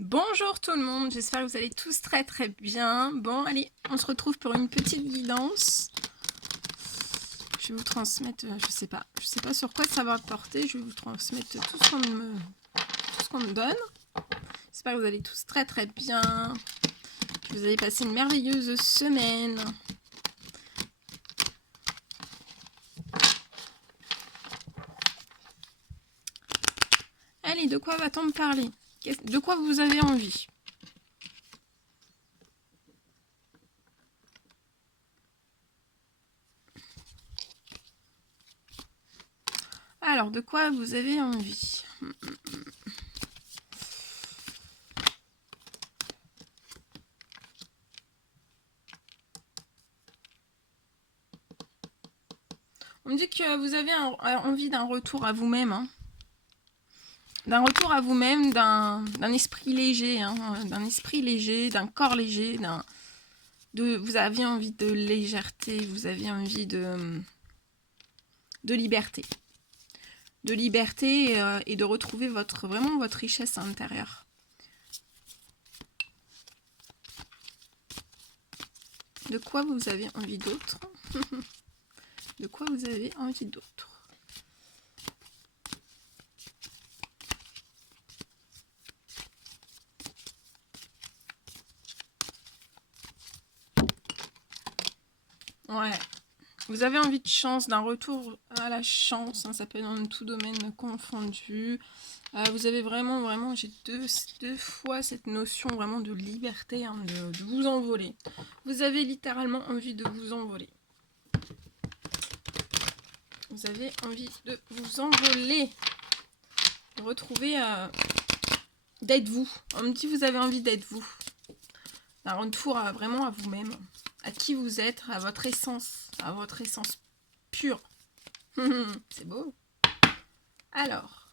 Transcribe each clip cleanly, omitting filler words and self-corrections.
Bonjour tout le monde, j'espère que vous allez tous très bien. Bon, allez, on se retrouve pour une petite guidance. Je vais vous transmettre, je sais pas sur quoi ça va porter. Je vais vous transmettre tout ce qu'on me donne. J'espère que vous allez tous très bien. Que vous allez passer une merveilleuse semaine. Allez, de quoi va-t-on me parler? De quoi vous avez envie? Alors, de quoi vous avez envie? On me dit que vous avez envie d'un retour à vous-même, hein. D'un retour à vous-même, d'un esprit léger, hein, d'un esprit léger, d'un corps léger, vous aviez envie de légèreté, vous aviez envie de liberté. De liberté et de retrouver vraiment votre richesse intérieure. De quoi vous avez envie d'autre? De quoi vous avez envie d'autre? Ouais. Vous avez envie de chance, d'un retour à la chance, hein, ça peut être dans tout domaine confondu. Vous avez vraiment, j'ai deux fois cette notion vraiment de liberté, hein, de vous envoler. Vous avez littéralement envie de vous envoler. Vous avez envie de vous envoler. De retrouver, d'être vous. On me dit vous avez envie d'être vous. Un retour vraiment à vous-même. À qui vous êtes, à votre essence pure. C'est beau. Alors.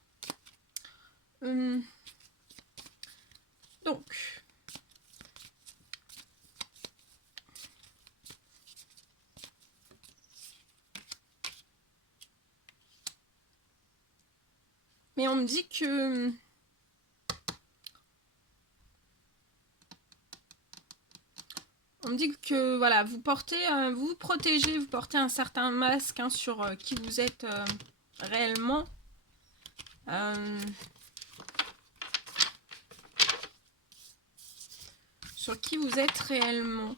Donc. Mais on me dit que... On me dit que voilà, vous portez, vous vous protégez, vous portez un certain masque, hein, sur qui vous êtes réellement. Sur qui vous êtes réellement.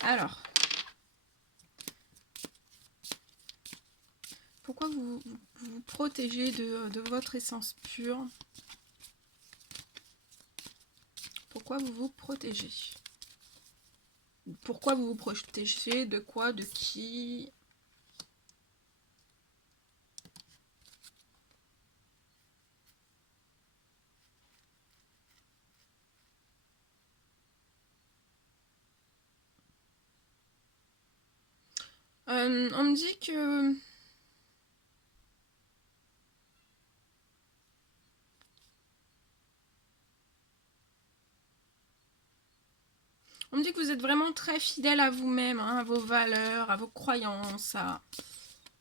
Alors, pourquoi vous vous protégez de votre essence pure? Pourquoi vous vous protégez? Pourquoi vous vous protégez? De quoi? De qui? On me dit que... On me dit que vous êtes vraiment très fidèle à vous-même, hein, à vos valeurs, à vos croyances,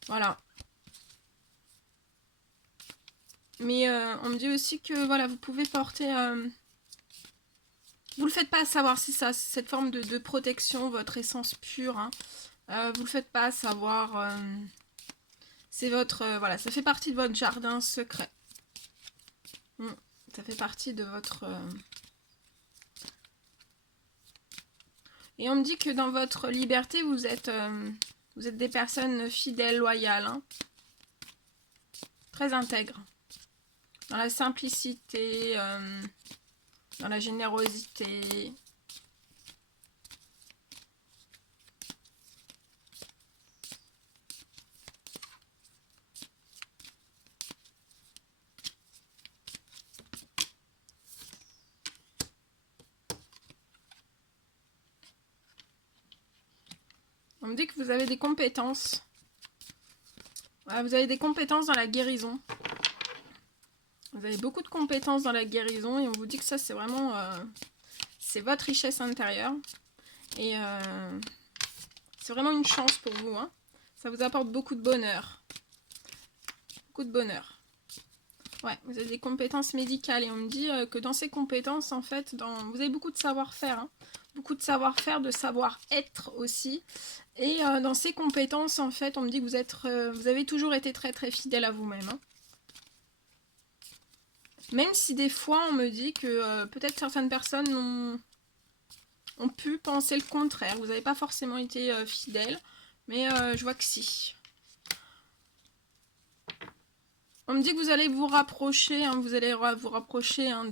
voilà. Mais on me dit aussi que voilà, vous pouvez porter... Vous le faites pas savoir, c'est ça, cette forme de protection, votre essence pure, hein. Vous le faites pas savoir... c'est votre... voilà, ça fait partie de votre jardin secret. Ça fait partie de votre... Et on me dit que dans votre liberté, vous êtes des personnes fidèles, loyales, hein. Très intègres. Dans la simplicité, dans la générosité. On me dit que vous avez des compétences. Voilà, vous avez des compétences dans la guérison. Vous avez beaucoup de compétences dans la guérison et on vous dit que ça, c'est vraiment... c'est votre richesse intérieure. Et c'est vraiment une chance pour vous, hein. Ça vous apporte beaucoup de bonheur. Beaucoup de bonheur. Ouais, vous avez des compétences médicales et on me dit que dans ces compétences, en fait, vous avez beaucoup de savoir-faire, hein. Beaucoup de savoir-faire, de savoir-être aussi. Et dans ces compétences, en fait, on me dit que vous avez toujours été très très fidèle à vous-même, hein. Même si des fois, on me dit que peut-être certaines personnes ont pu penser le contraire. Vous n'avez pas forcément été fidèle, mais je vois que si. On me dit que vous allez vous rapprocher, hein, vous allez vous rapprocher hein,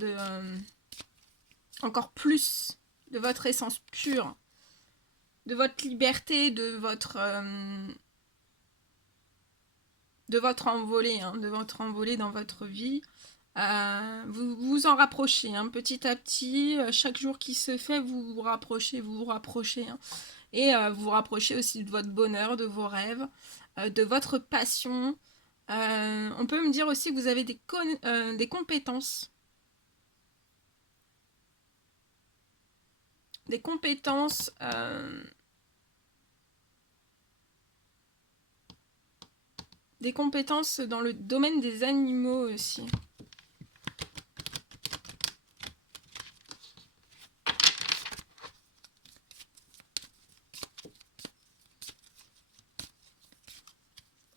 encore plus de votre essence pure, de votre liberté, de votre envolée, hein, de votre envolée dans votre vie. Vous vous en rapprochez hein, petit à petit, chaque jour qui se fait, vous vous rapprochez, hein, et vous vous rapprochez aussi de votre bonheur, de vos rêves, de votre passion. On peut me dire aussi que vous avez des compétences. Des compétences dans le domaine des animaux aussi.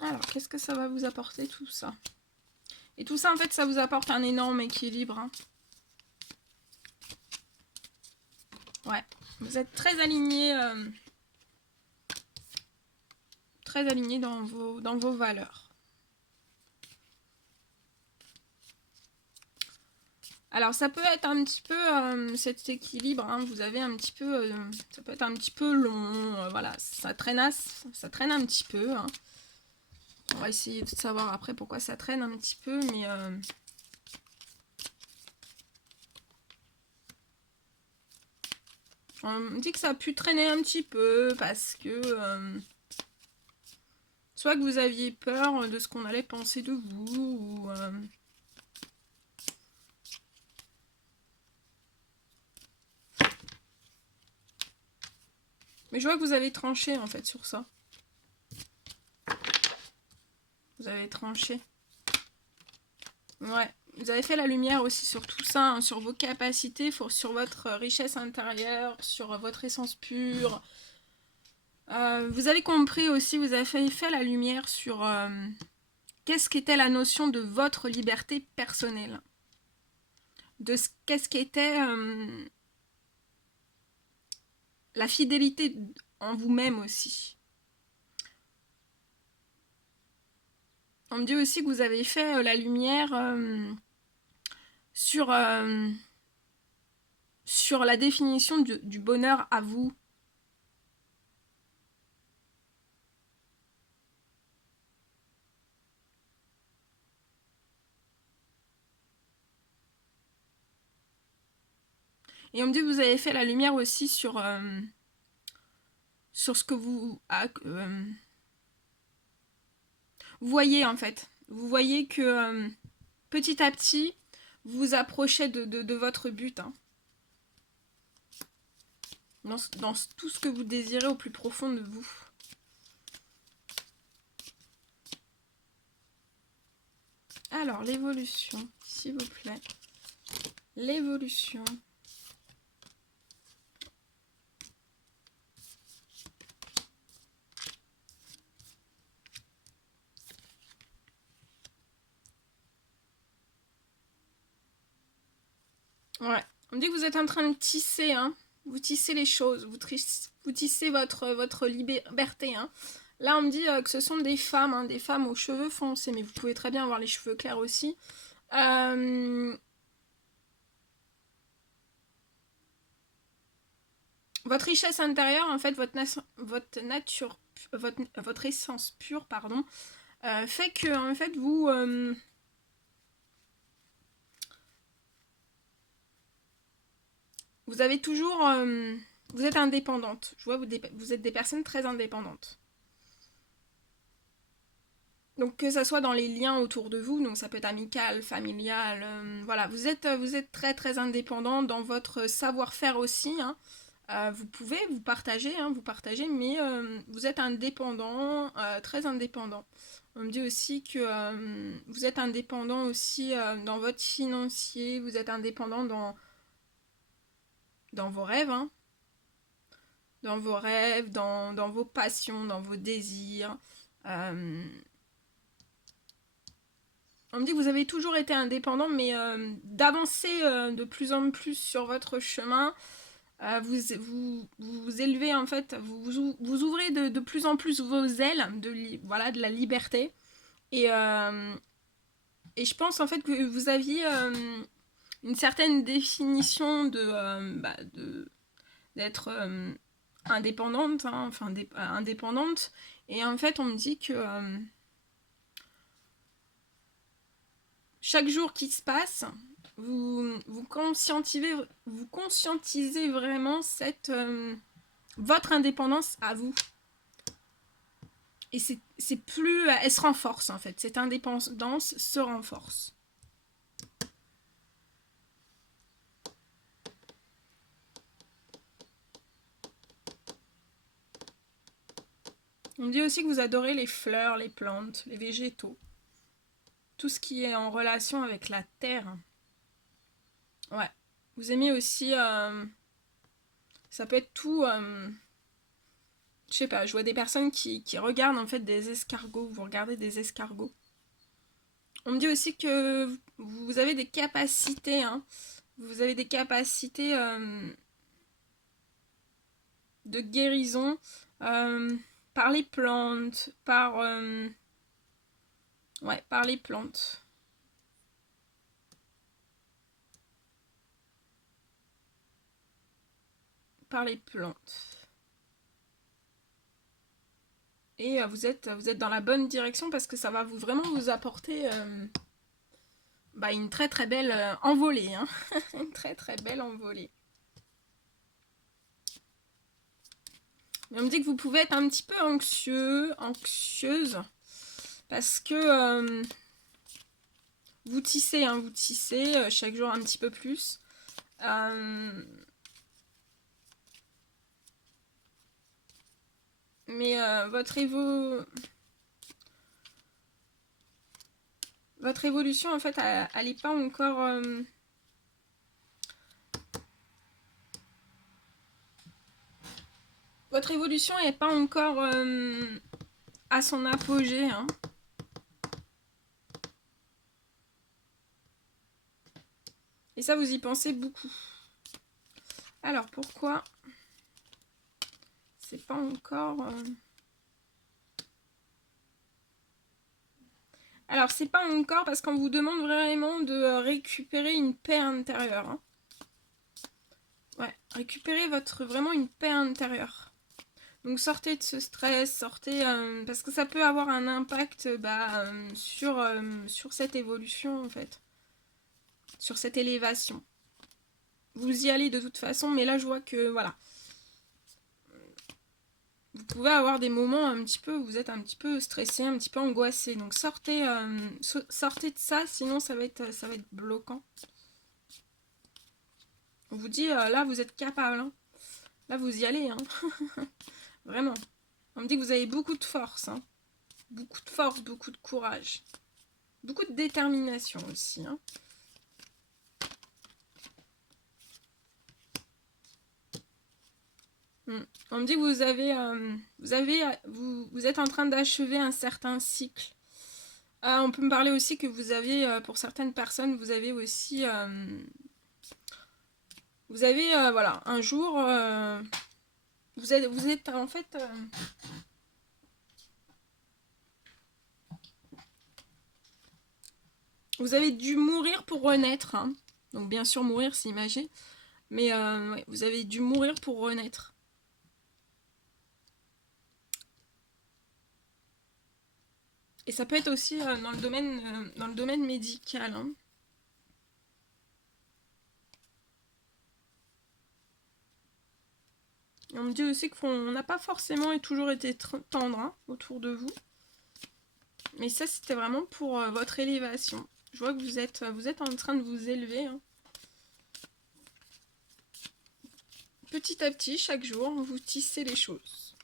Alors, qu'est-ce que ça va vous apporter tout ça? Et tout ça, en fait, ça vous apporte un énorme équilibre, hein. Ouais, vous êtes très aligné dans vos valeurs. Alors ça peut être un petit peu cet équilibre, hein, vous avez un petit peu, ça peut être un petit peu long, voilà, ça traîne un petit peu, hein. On va essayer de savoir après pourquoi ça traîne un petit peu, mais on me dit que ça a pu traîner un petit peu parce que soit que vous aviez peur de ce qu'on allait penser de vous, ou mais je vois que vous avez tranché en fait sur ça. Vous avez tranché. Ouais. Vous avez fait la lumière aussi sur tout ça, hein, sur vos capacités, sur votre richesse intérieure, sur votre essence pure. Vous avez compris aussi, vous avez fait la lumière sur qu'est-ce qu'était la notion de votre liberté personnelle. Qu'est-ce qu'était la fidélité en vous-même aussi. On me dit aussi que vous avez fait la lumière sur la définition du bonheur à vous. Et on me dit que vous avez fait la lumière aussi sur ce que vous voyez en fait. Vous voyez que petit à petit, vous vous approchez de votre but. Hein. Dans tout ce que vous désirez au plus profond de vous. Alors, l'évolution, s'il vous plaît. L'évolution. Ouais. On me dit que vous êtes en train de tisser, hein. Vous tissez les choses, vous tissez votre liberté, hein. Là, on me dit que ce sont des femmes aux cheveux foncés, mais vous pouvez très bien avoir les cheveux clairs aussi. Votre richesse intérieure, en fait, votre essence pure, pardon, fait que, en fait, vous avez toujours... vous êtes indépendante. Je vois, vous êtes des personnes très indépendantes. Donc que ça soit dans les liens autour de vous, donc ça peut être amical, familial, voilà, vous êtes très très indépendant dans votre savoir-faire aussi, hein. Vous pouvez vous partagez, mais vous êtes indépendant, très indépendant. On me dit aussi que vous êtes indépendant aussi dans votre financier, vous êtes indépendant dans vos rêves, hein, dans vos rêves, dans vos passions, dans vos désirs. On me dit que vous avez toujours été indépendant, mais d'avancer de plus en plus sur votre chemin, vous élevez en fait, vous ouvrez de plus en plus vos ailes voilà, de la liberté. Et je pense en fait que vous aviez une certaine définition d'être indépendante, hein, enfin indépendante. Et en fait, on me dit que chaque jour qui se passe, vous conscientisez vraiment votre indépendance à vous. Et c'est plus... Elle se renforce en fait. Cette indépendance se renforce. On dit aussi que vous adorez les fleurs, les plantes, les végétaux. Tout ce qui est en relation avec la terre. Ouais. Vous aimez aussi... ça peut être tout... je sais pas, je vois des personnes qui regardent en fait des escargots. Vous regardez des escargots. On me dit aussi que vous avez des capacités, hein. Vous avez des capacités de guérison par les plantes, par les plantes. Par les plantes. Et vous êtes dans la bonne direction parce que ça va vraiment vous apporter une très très belle envolée. Hein. Une très très belle envolée. Mais on me dit que vous pouvez être un petit peu anxieuse, parce que vous tissez chaque jour un petit peu plus. Mais votre évolution, en fait, elle n'est pas encore... Votre évolution n'est pas encore à son apogée. Hein. Et ça, vous y pensez beaucoup. Alors, pourquoi c'est pas encore... Alors, c'est pas encore parce qu'on vous demande vraiment de récupérer une paix intérieure. Hein. Ouais, récupérer vraiment une paix intérieure. Donc, sortez de ce stress, sortez... parce que ça peut avoir un impact sur cette évolution, en fait. Sur cette élévation. Vous y allez de toute façon, mais là, je vois que, voilà. Vous pouvez avoir des moments un petit peu où vous êtes un petit peu stressé, un petit peu angoissé. Donc sortez de ça, sinon ça va être bloquant. On vous dit, là vous êtes capable. Hein. Là vous y allez. Hein. Vraiment. On me dit que vous avez beaucoup de force. Hein. Beaucoup de force, beaucoup de courage. Beaucoup de détermination aussi. Hein. On me dit que vous êtes en train d'achever un certain cycle. On peut me parler aussi que vous avez, pour certaines personnes, vous avez aussi... voilà, un jour... vous êtes en fait... vous avez dû mourir pour renaître. Hein. Donc bien sûr, mourir, c'est imagé. Mais ouais, vous avez dû mourir pour renaître. Et ça peut être aussi dans le domaine médical. Hein. Et on me dit aussi qu'on n'a pas forcément toujours été tendre hein, autour de vous. Mais ça, c'était vraiment pour votre élévation. Je vois que vous êtes en train de vous élever. Hein. Petit à petit, chaque jour, vous tissez les choses.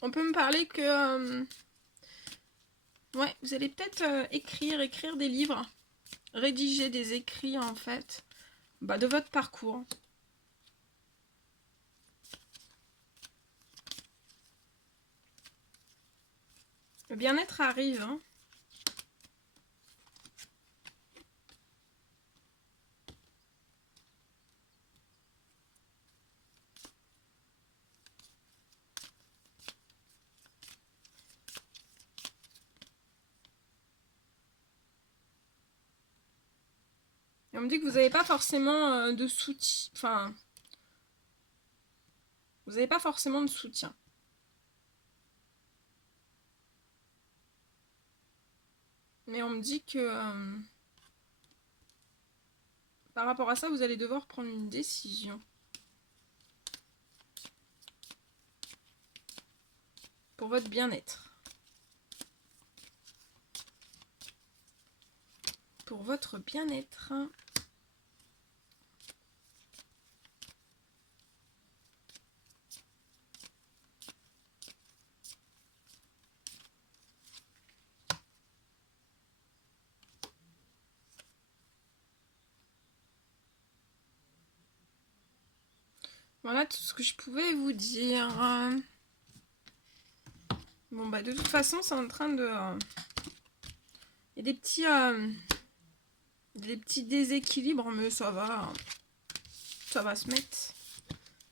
On peut me parler que... ouais, vous allez peut-être écrire des livres, rédiger des écrits en fait, de votre parcours. Le bien-être arrive, hein. Et on me dit que vous n'avez pas forcément de soutien. Enfin, vous n'avez pas forcément de soutien. Mais on me dit que par rapport à ça, vous allez devoir prendre une décision. Pour votre bien-être. Pour votre bien-être. Voilà tout ce que je pouvais vous dire. Bon, de toute façon, c'est en train de... il y a des petits déséquilibres, mais ça va. Ça va se mettre.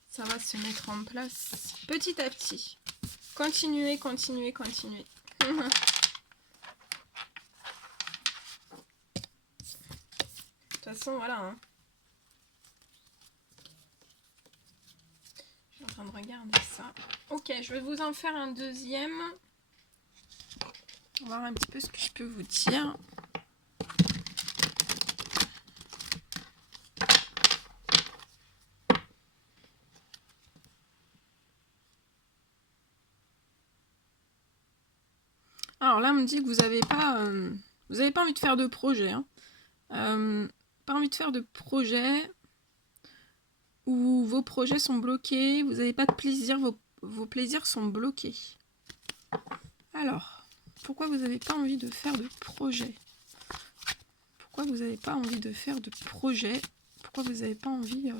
Ça va se mettre en place petit à petit. Continuez, continuez, continuez. De toute façon, voilà. Hein. Je suis en train de regarder ça. Ok, je vais vous en faire un deuxième. On va voir un petit peu ce que je peux vous dire. Alors là, on me dit que vous n'avez pas envie de faire de projet. Hein. Pas envie de faire de projet où vos projets sont bloqués, vous n'avez pas de plaisir, vos plaisirs sont bloqués. Alors, pourquoi vous n'avez pas envie de faire de projet? Pourquoi vous n'avez pas envie de faire de projet? Pourquoi vous n'avez pas envie de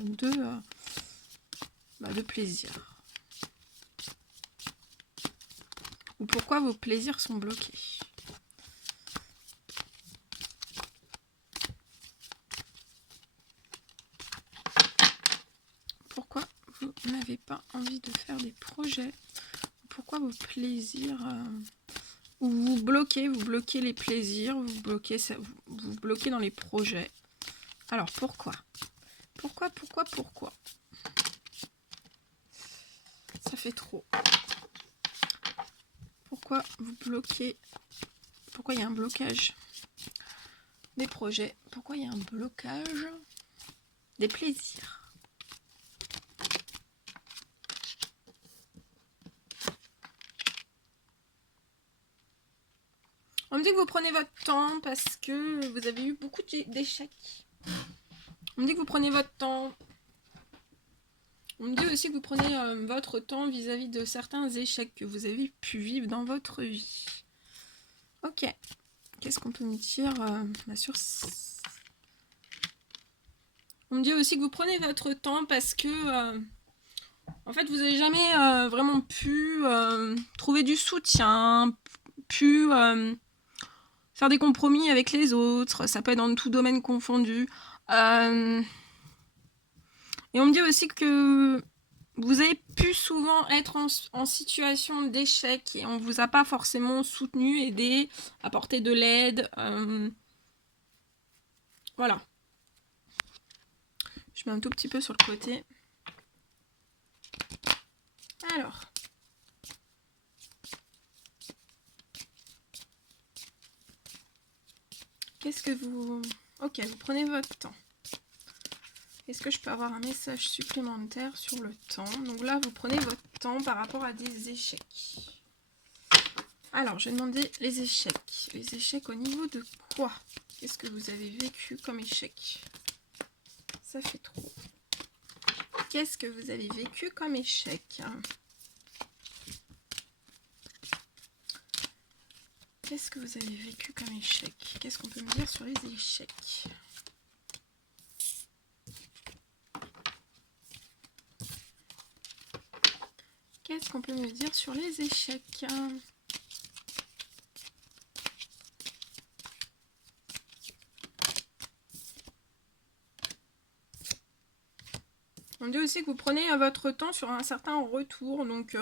plaisir? Ou pourquoi vos plaisirs sont bloqués? Pourquoi vous n'avez pas envie de faire des projets? Pourquoi vos plaisirs... ou vous bloquez les plaisirs, vous bloquez dans les projets. Alors pourquoi? Pourquoi? Ça fait trop. Pourquoi vous bloquez? Pourquoi il y a un blocage des projets? Pourquoi il y a un blocage des plaisirs? On me dit que vous prenez votre temps parce que vous avez eu beaucoup d'échecs. On me dit que vous prenez votre temps. On me dit aussi que vous prenez votre temps vis-à-vis de certains échecs que vous avez pu vivre dans votre vie. Ok. Qu'est-ce qu'on peut me dire sur... On me dit aussi que vous prenez votre temps parce que... en fait, vous n'avez jamais vraiment pu trouver du soutien, pu faire des compromis avec les autres. Ça peut être dans tout domaine confondu. Et on me dit aussi que vous avez pu souvent être en situation d'échec et on ne vous a pas forcément soutenu, aidé, apporté de l'aide. Voilà. Je mets un tout petit peu sur le côté. Alors. Qu'est-ce que vous... Ok, vous prenez votre temps. Est-ce que je peux avoir un message supplémentaire sur le temps? Donc là, vous prenez votre temps par rapport à des échecs. Alors, je vais demander les échecs. Les échecs au niveau de quoi? Qu'est-ce que vous avez vécu comme échec? Ça fait trop. Qu'est-ce que vous avez vécu comme échec? Qu'est-ce que vous avez vécu comme échec? Qu'est-ce qu'on peut me dire sur les échecs? Qu'est-ce qu'on peut me dire sur les échecs? On dit aussi que vous prenez votre temps sur un certain retour, donc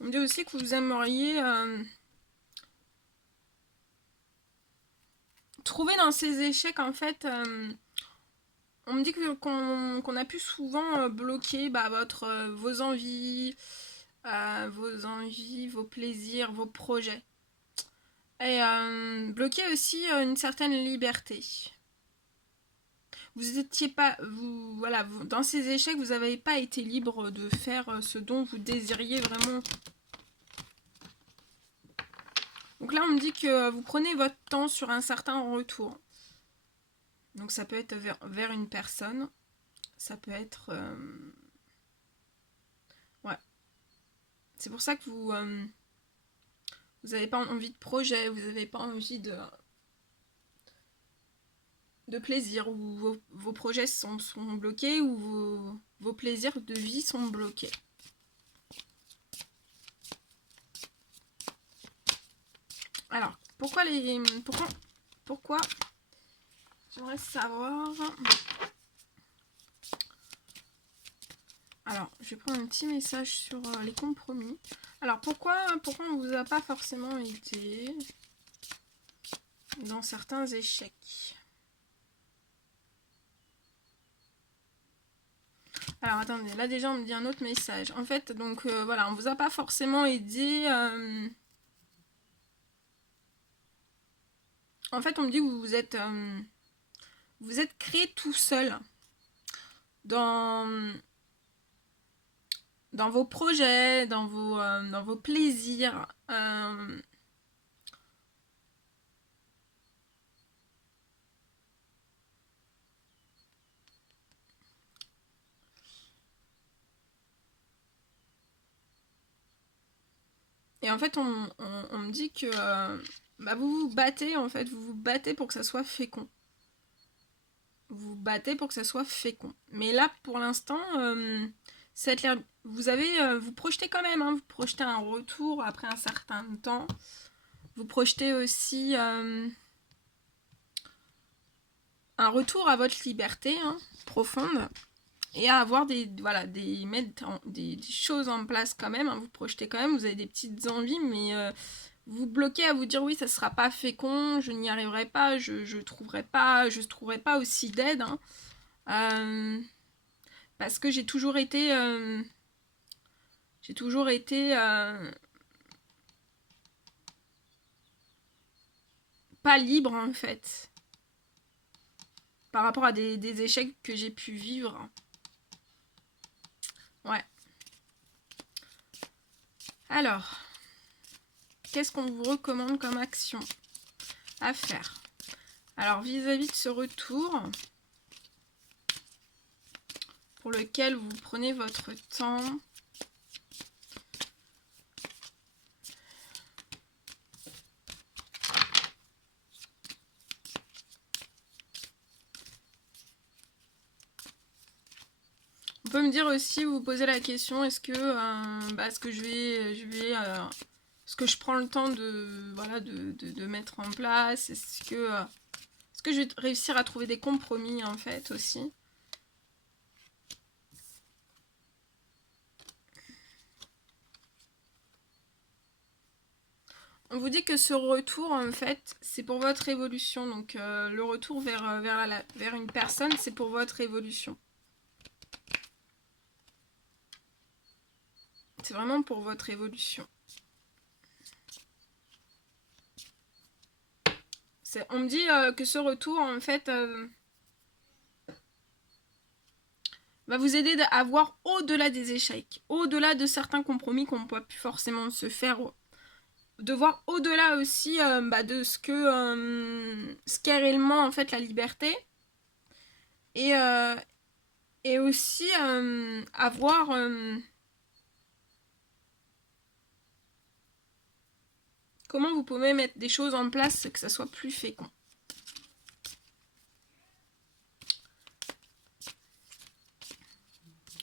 on dit aussi que vous aimeriez trouver dans ces échecs, en fait, on me dit qu'on a pu souvent bloquer vos envies, vos plaisirs, vos projets. Et bloquer aussi une certaine liberté. Vous étiez pas, dans ces échecs, vous n'avez pas été libre de faire ce dont vous désiriez vraiment. Donc là, on me dit que vous prenez votre temps sur un certain retour. Donc ça peut être vers une personne. Ça peut être... ouais. C'est pour ça que vous n'avez pas envie de projet, vous n'avez pas envie de plaisir, ou vos projets sont bloqués, ou vos plaisirs de vie sont bloqués. Alors, pourquoi j'aimerais savoir. Alors, je vais prendre un petit message sur les compromis. Alors, pourquoi on vous a pas forcément aidé dans certains échecs? Alors, attendez, là déjà on me dit un autre message. En fait, donc voilà, on vous a pas forcément aidé. En fait, on me dit que vous êtes créé tout seul dans vos projets, dans vos plaisirs. Et en fait, on me dit que vous vous battez, en fait, vous vous battez pour que ça soit fécond. Vous vous battez pour que ça soit fécond. Mais là, pour l'instant, vous projetez quand même, hein, vous projetez un retour après un certain temps. Vous projetez aussi un retour à votre liberté profonde. Et à avoir mettre des choses en place quand même, hein, vous projetez quand même, vous avez des petites envies, mais vous bloquez à vous dire oui, ça sera pas fécond, je n'y arriverai pas, je trouverai pas aussi d'aide, parce que j'ai toujours été pas libre en fait, par rapport à des échecs que j'ai pu vivre. Ouais. Alors, qu'est-ce qu'on vous recommande comme action à faire? Alors, vis-à-vis de ce retour, pour lequel vous prenez votre temps, on peut me dire aussi, vous posez la question, est-ce que est-ce que je prends le temps de mettre en place, est-ce que je vais réussir à trouver des compromis en fait aussi? On vous dit que ce retour en fait c'est pour votre évolution, donc le retour vers une personne c'est pour votre évolution. C'est vraiment pour votre évolution. On me dit que ce retour, en fait, va vous aider à voir au-delà des échecs, au-delà de certains compromis qu'on ne peut plus forcément se faire, de voir au-delà aussi de ce qu'est réellement en fait la liberté. Et Et aussi avoir... comment vous pouvez mettre des choses en place que ça soit plus fécond.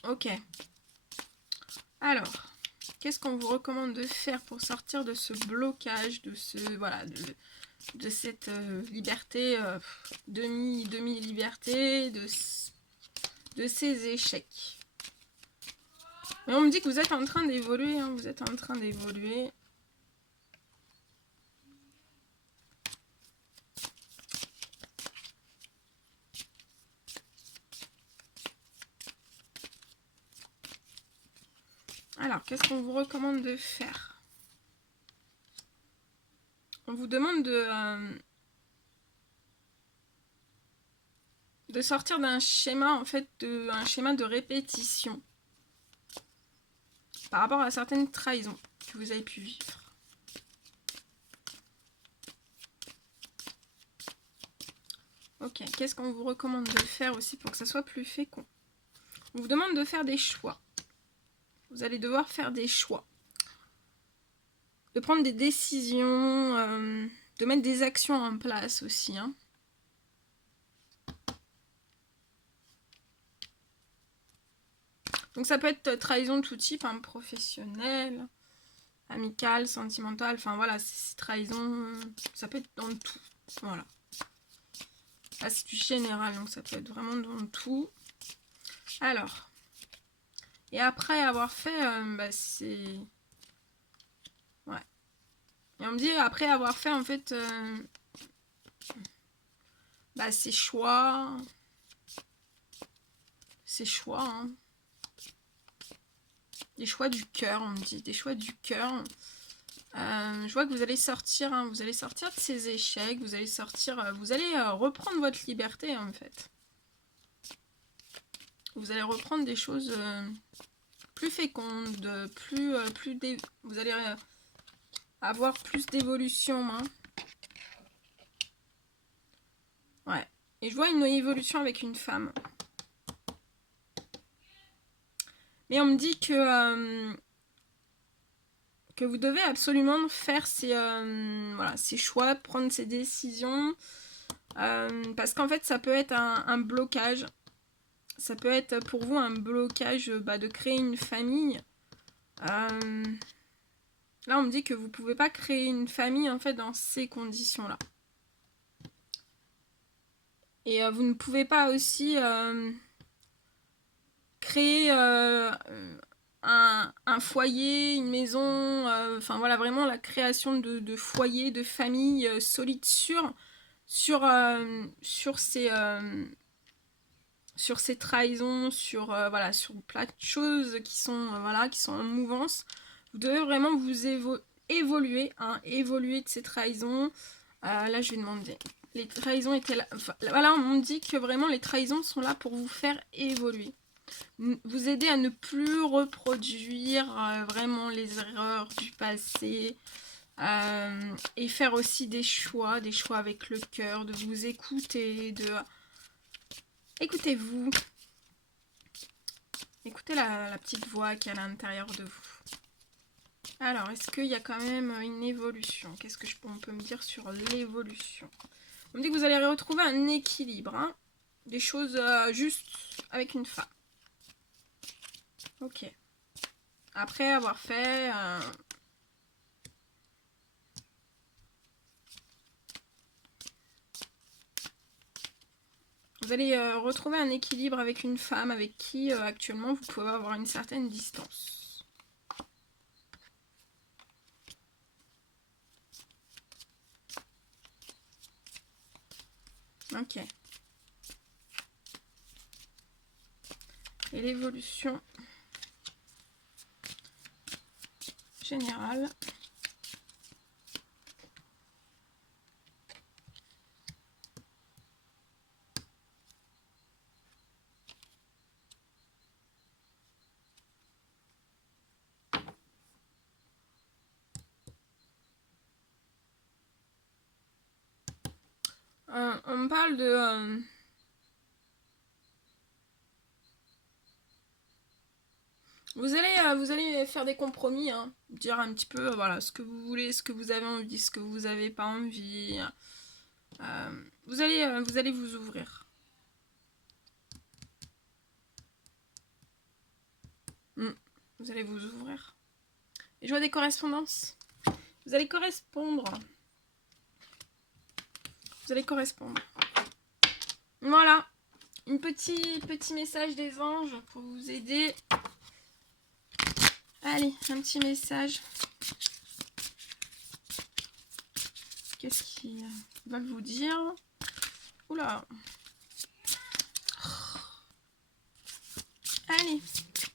Ok. Alors, qu'est-ce qu'on vous recommande de faire pour sortir de ce blocage, de ce voilà, de cette liberté, demi-liberté, de ces échecs. Mais on me dit que vous êtes en train d'évoluer, hein, vous êtes en train d'évoluer. Alors, qu'est-ce qu'on vous recommande de faire? On vous demande de sortir d'un schéma, en fait, un schéma de répétition par rapport à certaines trahisons que vous avez pu vivre. Ok, qu'est-ce qu'on vous recommande de faire aussi pour que ça soit plus fécond? On vous demande de faire des choix. Vous allez devoir faire des choix. De prendre des décisions, de mettre des actions en place aussi. Hein. Donc ça peut être trahison de tout type, hein, professionnelle, amicale, sentimentale, enfin voilà, c'est trahison, ça peut être dans tout. Voilà. Là c'est du général, donc ça peut être vraiment dans tout. Alors, et après avoir fait, c'est... Ouais. Et on me dit, après avoir fait, en fait, ses choix... Ses choix, hein. Des choix du cœur, on me dit, des choix du cœur. Je vois que vous allez sortir, hein, vous allez sortir de ces échecs, vous allez sortir, vous allez reprendre votre liberté, en fait. Vous allez reprendre des choses plus fécondes, vous allez avoir plus d'évolution. Hein. Ouais. Et je vois une évolution avec une femme. Mais on me dit que vous devez absolument faire ces choix, prendre ces décisions. Parce qu'en fait, ça peut être un blocage. Ça peut être pour vous un blocage de créer une famille. Là, on me dit que vous ne pouvez pas créer une famille en fait dans ces conditions-là. Et vous ne pouvez pas aussi créer un foyer, une maison, enfin voilà, vraiment la création de foyers, de familles solides sur ces trahisons, voilà, sur plein de choses qui sont en mouvance. Vous devez vraiment vous évoluer, hein, évoluer de ces trahisons. Là, je vais demander. Les trahisons étaient là. Enfin, voilà, on me dit que vraiment les trahisons sont là pour vous faire évoluer. Vous aider à ne plus reproduire vraiment les erreurs du passé. Et faire aussi des choix avec le cœur, de vous écouter, écoutez-vous. Écoutez la petite voix qui est à l'intérieur de vous. Alors, est-ce qu'il y a quand même une évolution? Qu'est-ce qu'on peut me dire sur l'évolution? On me dit que vous allez retrouver un équilibre. Hein, des choses justes avec une femme. Ok. Après avoir fait... vous allez retrouver un équilibre avec une femme avec qui actuellement vous pouvez avoir une certaine distance. Ok. Et l'évolution générale. On me parle de... Vous allez faire des compromis, hein, dire un petit peu voilà, ce que vous voulez, ce que vous avez envie, ce que vous n'avez pas envie. Vous allez vous ouvrir. Vous allez vous ouvrir. Et je vois des correspondances. Vous allez correspondre. Vous allez correspondre. Voilà. Un petit message des anges pour vous aider. Allez, un petit message. Qu'est-ce qu'ils veulent vous dire? Oula. Allez,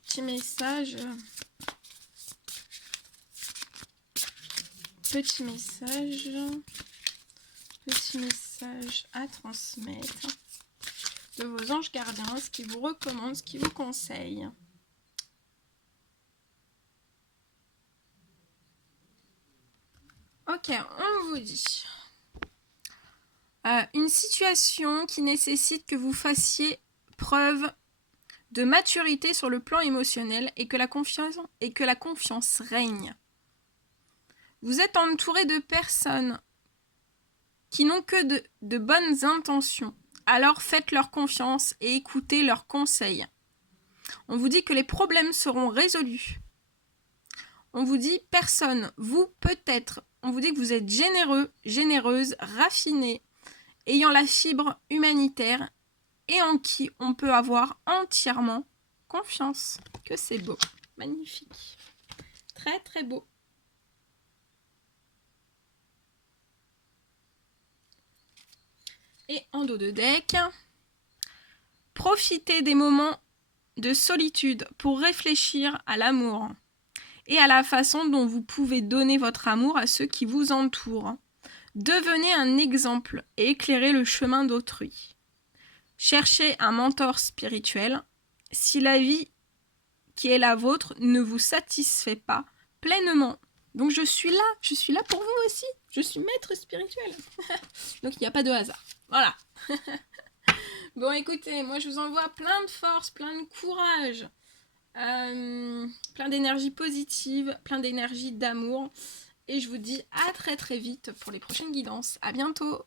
petit message. Petit message. Petit message à transmettre de vos anges gardiens, ce qu'ils vous recommandent, ce qu'ils vous conseillent. Ok, on vous dit. Une situation qui nécessite que vous fassiez preuve de maturité sur le plan émotionnel et que la confiance règne. Vous êtes entouré de personnes qui n'ont que de bonnes intentions. Alors faites-leur confiance et écoutez leurs conseils. On vous dit que les problèmes seront résolus. On vous dit personne, vous peut-être. On vous dit que vous êtes généreux, généreuse, raffiné, ayant la fibre humanitaire et en qui on peut avoir entièrement confiance. Que c'est beau, magnifique, très très beau. Et en dos de deck, profitez des moments de solitude pour réfléchir à l'amour et à la façon dont vous pouvez donner votre amour à ceux qui vous entourent. Devenez un exemple et éclairez le chemin d'autrui. Cherchez un mentor spirituel. Si la vie qui est la vôtre ne vous satisfait pas pleinement. Donc je suis là pour vous aussi. Je suis maître spirituel. Donc il n'y a pas de hasard. Voilà. Bon, écoutez, moi je vous envoie plein de force, plein de courage, plein d'énergie positive, plein d'énergie d'amour. Et je vous dis à très très vite pour les prochaines guidances. À bientôt!